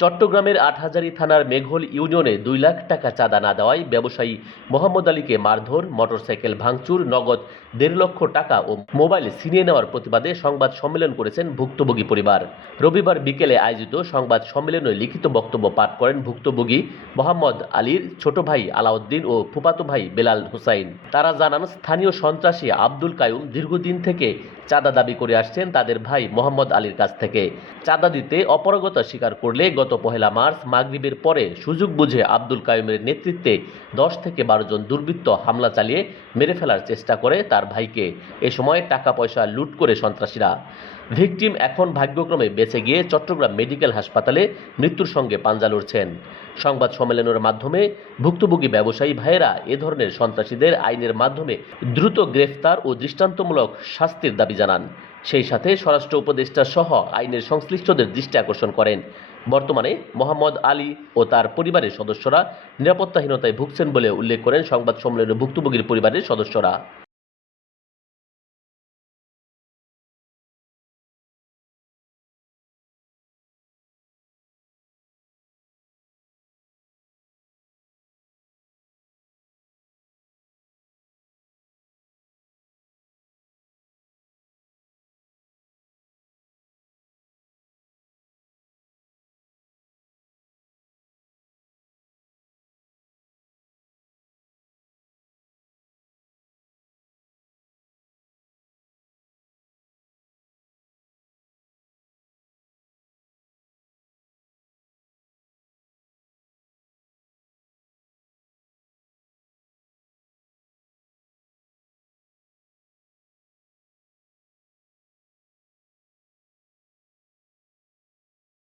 চট্টগ্রামের আটহাজারী থানার মেঘল ইউনিয়নে ২ লাখ টাকা চাঁদা না দেওয়ায় ব্যবসায়ী মোহাম্মদ আলীকে মারধর, মোটরসাইকেল ভাঙচুর, নগদ ১.৫ লক্ষ টাকা ও মোবাইল ছিনিয়ে নেওয়ার প্রতিবাদে সংবাদ সম্মেলন করেছেন ভুক্তভোগী পরিবার। রবিবার বিকেলে আয়োজিত সংবাদ সম্মেলনে লিখিত বক্তব্য পাঠ করেন ভুক্তভোগী মোহাম্মদ আলীর ছোট ভাই আলাউদ্দিন ও ফুফাতো ভাই বেলাল হোসাইন। তারা জানান, স্থানীয় সন্ত্রাসী আব্দুল কাইয়ুম দীর্ঘদিন থেকে চাঁদা দাবি করে আসছেন তাদের ভাই মোহাম্মদ আলীর কাছ থেকে। চাঁদা দিতে অপারগতা স্বীকার করলে গত ১ মার্চ মাগরিবের পরে সুযোগ বুঝে আব্দুল কাইয়ুমের নেতৃত্বে ১০ থেকে ১২ জন দুর্বৃত্ত হামলা চালিয়ে মেরে ফেলার চেষ্টা করে তার ভাইকে। এ সময় টাকা পয়সা লুট করে সন্ত্রাসীরা। ভিকটিম এখন ভাগ্যক্রমে বেঁচে গিয়ে চট্টগ্রাম মেডিকেল হাসপাতালে মৃত্যুর সঙ্গে পাঞ্জা লড়ছেন। সংবাদ সম্মেলনের মাধ্যমে ভুক্তভোগী ব্যবসায়ী ভাইয়েরা এ ধরনের সন্ত্রাসীদের আইনের মাধ্যমে দ্রুত গ্রেফতার ও দৃষ্টান্তমূলক শাস্তির দাবি জানান। সেই সাথে স্বরাষ্ট্র উপদেষ্টা সহ আইনের সংশ্লিষ্টদের দৃষ্টি আকর্ষণ করেন। বর্তমানে মোহাম্মদ আলী ও তার পরিবারের সদস্যরা নিরাপত্তাহীনতায় ভুগছেন বলে উল্লেখ করেন সংবাদ সম্মেলনে ভুক্তভোগীর পরিবারের সদস্যরা।